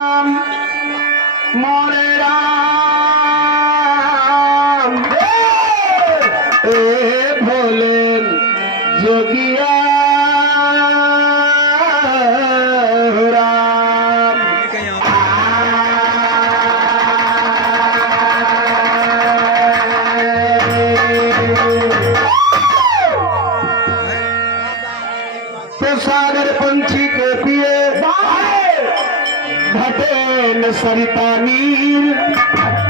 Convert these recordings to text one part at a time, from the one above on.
राम मोरे राम ए भोले जोगिया राम। तो सागर पंछी के पिए घटे न सरिता नीर,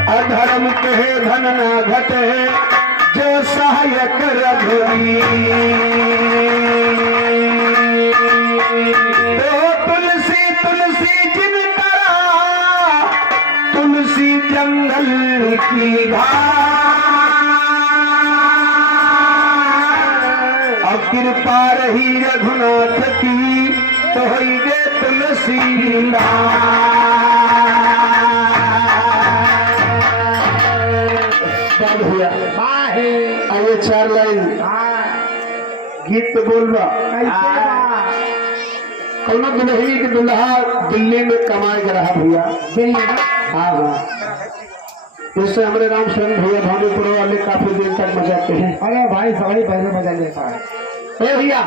अधर्म कहे धन न घटे जो सहायक रघुवीर। तो तुलसी तुलसी जिन करा तुलसी जंगल की घाट, अब कृपा रही रघुनाथ की तो ही गे तुलसी भैया आइए चार लाइन गीत तो बोलवा। कलमा दुल्ही के दुल्हा दिल्ली में कमाए जा रहा भैया। दिल्ली हाँ हाँ, इससे हमारे राम शरण भैया भानुपुर वाले काफी देर तक मजाते हैं। अरे भाई सवारी पहले मजा लेता है। भैया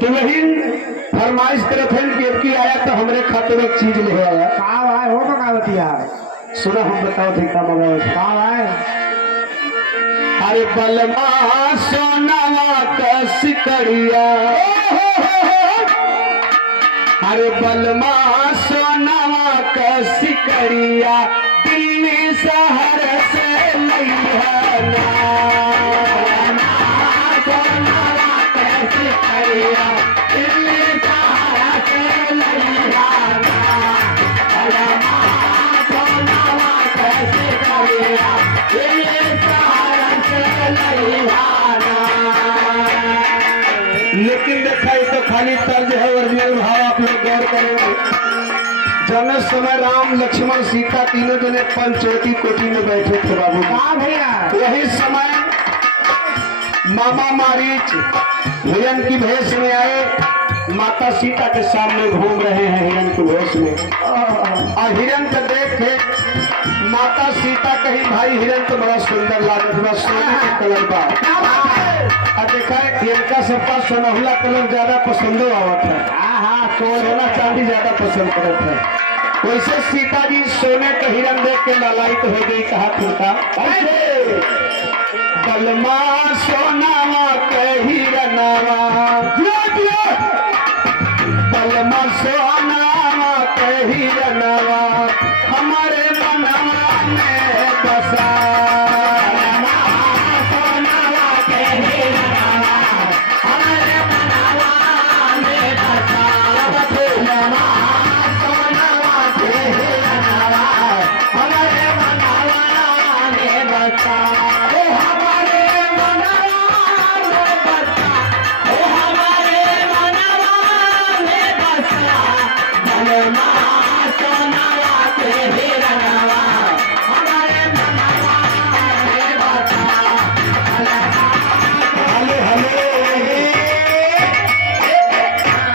दुल्हन फरमाइश करत है कि अब की आया तो हमारे खाते में एक चीज ले आया। कहाँ भाई हो तो कहाँ बतिया सुना हम बताओ थे क्या मंगाओ। कहाँ भाई अरे बलमा सोनावा का सिकड़िया, अरे बलमा सोनावा का सिकड़िया दिल्ली शहर से लैहना। सोनावा का सिकड़िया दिल्ली शहर से लैहना, बलमा सोनावा का सिकड़िया दिल्ली शहर से लैहना। लेकिन देखा तो खाली तर्ज है, ओरिजिनल भाव आप लोग गौर करेंगे। जन्म समय राम लक्ष्मण सीता तीनों जने पंचवटी कोठी में बैठे थे बाबू। कहाँ भैया यही समय मामा मारीच हिरण की भेष में आए, माता सीता के सामने घूम रहे हैं हिरण की भेष में। और हिरण को देख के माता सीता कही भाई हिरण तो बड़ा सुंदर लागत बा, सोने के कलर बा। और देखा इनका सबका सोनहुला कलर ज्यादा पसंद आवत है। हाँ सोना चांदी ज्यादा पसंद करत है। वैसे सीता जी सोने के हिरण देख के लालायित हो गई। कहा खुलता बलमा सोनावा के हिरनावा, बलमा सोनावा के हिरनावा हमारे मनवा में बसा। सोनावा के हिरनावा हमारे मनवा में बसा। बलमा सोनावा के हिरनावा हमारे मनवा में बसा।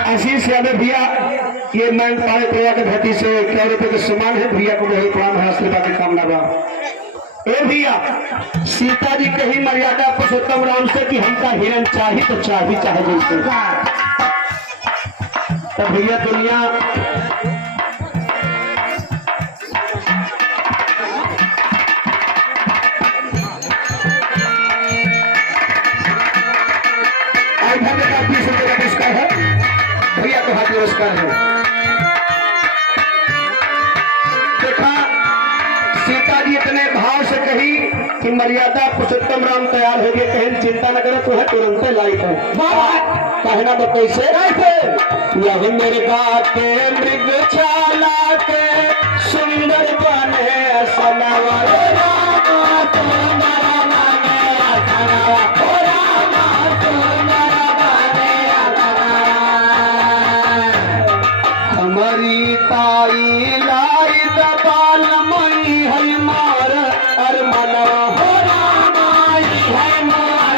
आशीष यादव भैया ये मैं पाए प्रया के घटी से 100 रुपए के सम्मान है। भैया को बहुत प्रणाम है, आशीर्वाद की कामना बा। ए भैया सीता जी कही मर्यादा पुरुषोत्तम राम से कि हमका हिरण चाहिए तो चाहिए चाहे जैसे। तो भैया दुनिया पुरस्कार है भैया को हाथ पुरस्कार है। देखा सीता जी इतने भाव से कही कि मर्यादा पुरुषोत्तम राम तैयार हो गए। कहीं चिंता न करो तो है तुरंत लाइक है। कहना तो कैसे यह मेरे गाते मृग छाला के सुंदर बने सनावा। हमारी ताई लाई दबाल मई है मार अर मनवा हो रामाई है मार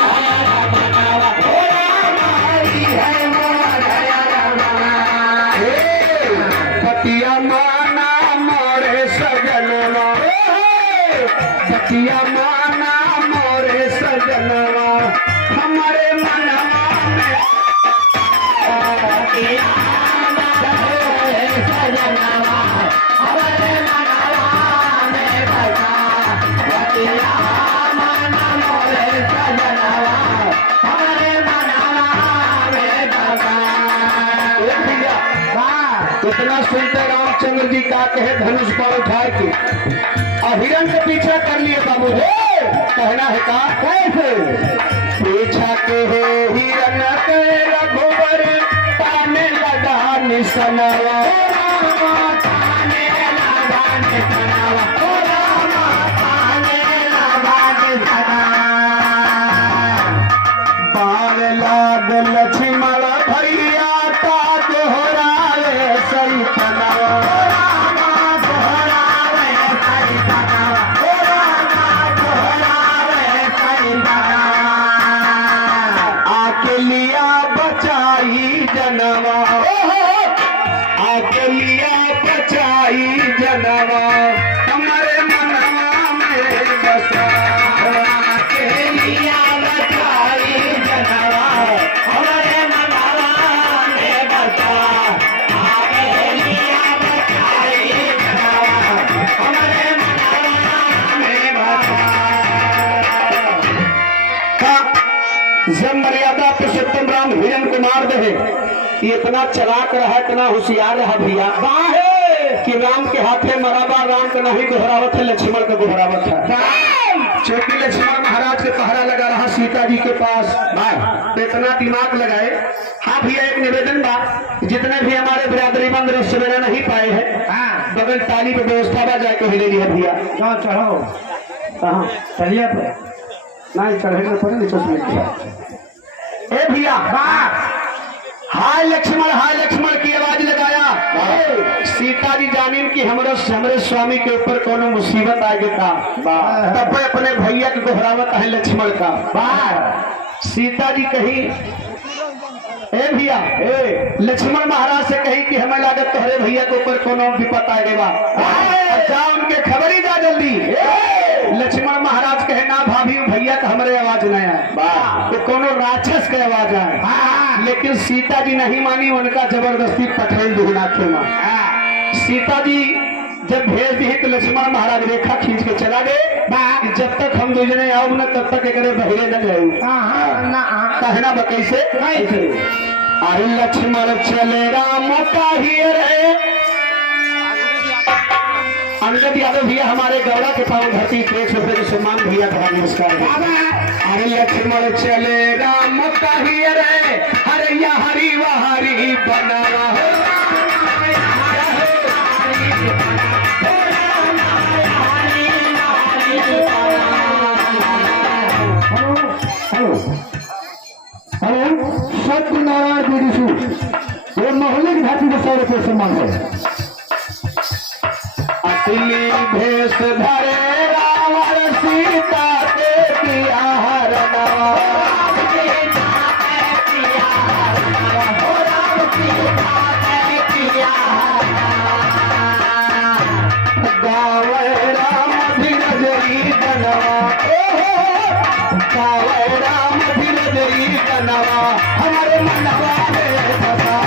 मनवा हो रामाई है मार पतिया माना बतिया माना मोरे सजनवा हमारे मनवा में बतिया माना मोरे सजनवा हमारे मनवा में बसा बतिया माना मोरे सजनवा हमारे मनवा में बसा। भैया इतना सुनते रामचंद्र जी का कहे धनुष पर उठाए के और हिरण के पीछा कर लिए बाबू हे कहना है का कैसे पीछा के हे हिरण के रघुवर ताने लगा निसनवा ताने लगा निसनवा ताने लगा निसनवा बाण लाग लक्ष्मण भैया ता दोहराए सैतनवा आके लिया बचाई जनवा आके लिया बचाई जनवा हमारे मनवा में बसा आके लिया बचाई जनवा हमारे मनवा में बसा आके लिया बचाई जनवा हमारे मनवा में बसा। जब मर्यादा पुरुषोत्तम राम हिरण को मार दे ये इतना चलाक रहा इतना होशियार रहा भैया कि राम के हाथे मराबा राम का नहीं दोहरावत है लक्ष्मण का दोहरावत है। चौकी लक्ष्मण महाराज के पहरा लगा रहा सीता जी के पास तो इतना दिमाग लगाए। हाँ भैया एक निवेदन बा जितने भी हमारे बिरादरी बंद सवेरा नहीं पाए हैं बगल ताली पे व्यवस्था बा जाके हिले ली है भैया चढ़ो कहाँ चलिए पे नहीं चढ़े पड़े नहीं सोच ए भैया हाय लक्ष्मण की आवाज लगाया सीता जी जानिन की हमरे स्वामी के ऊपर कोनो मुसीबत आ गया तब अपने भैया के दोहरावत है लक्ष्मण का सीता जी कही ए भैया लक्ष्मण महाराज से कही कि हमें लागत तोहरे भैया के ऊपर कोनो विपत आ गया जा उनके खबर ही जा जल्दी। लक्ष्मण महाराज कहे ना भाभी भैया का हमारे आवाज नहीं है तो कोनो राक्षस के आवाज है। लेकिन सीता जी नहीं मानी उनका जबरदस्ती पठेल दुहनाथे में सीता जी जब भेज दी तो लक्ष्मण महाराज रेखा खींच के चला गए जब तक हम दो जने आओ न तब तक एक बहरे न जाऊ कहना कैसे अरे लक्ष्मण चले राम काही रे अंगद यादव भैया हमारे गौड़ा के पावन धरती 100 रुपये के सम्मान भैया का नमस्कार अरे लक्ष्मण चले राम काही रे हरिया हरि वहरी बना सत्यनारायण जी ये मोहल्ले की घाटी में 100 रुपये सम्मान है। असली भेष धरे रावण सीता के पिया हरनवा गावे राम धीरजरी बनवा गावे राम धीरजरी बनवा हमारे मनवा में बसा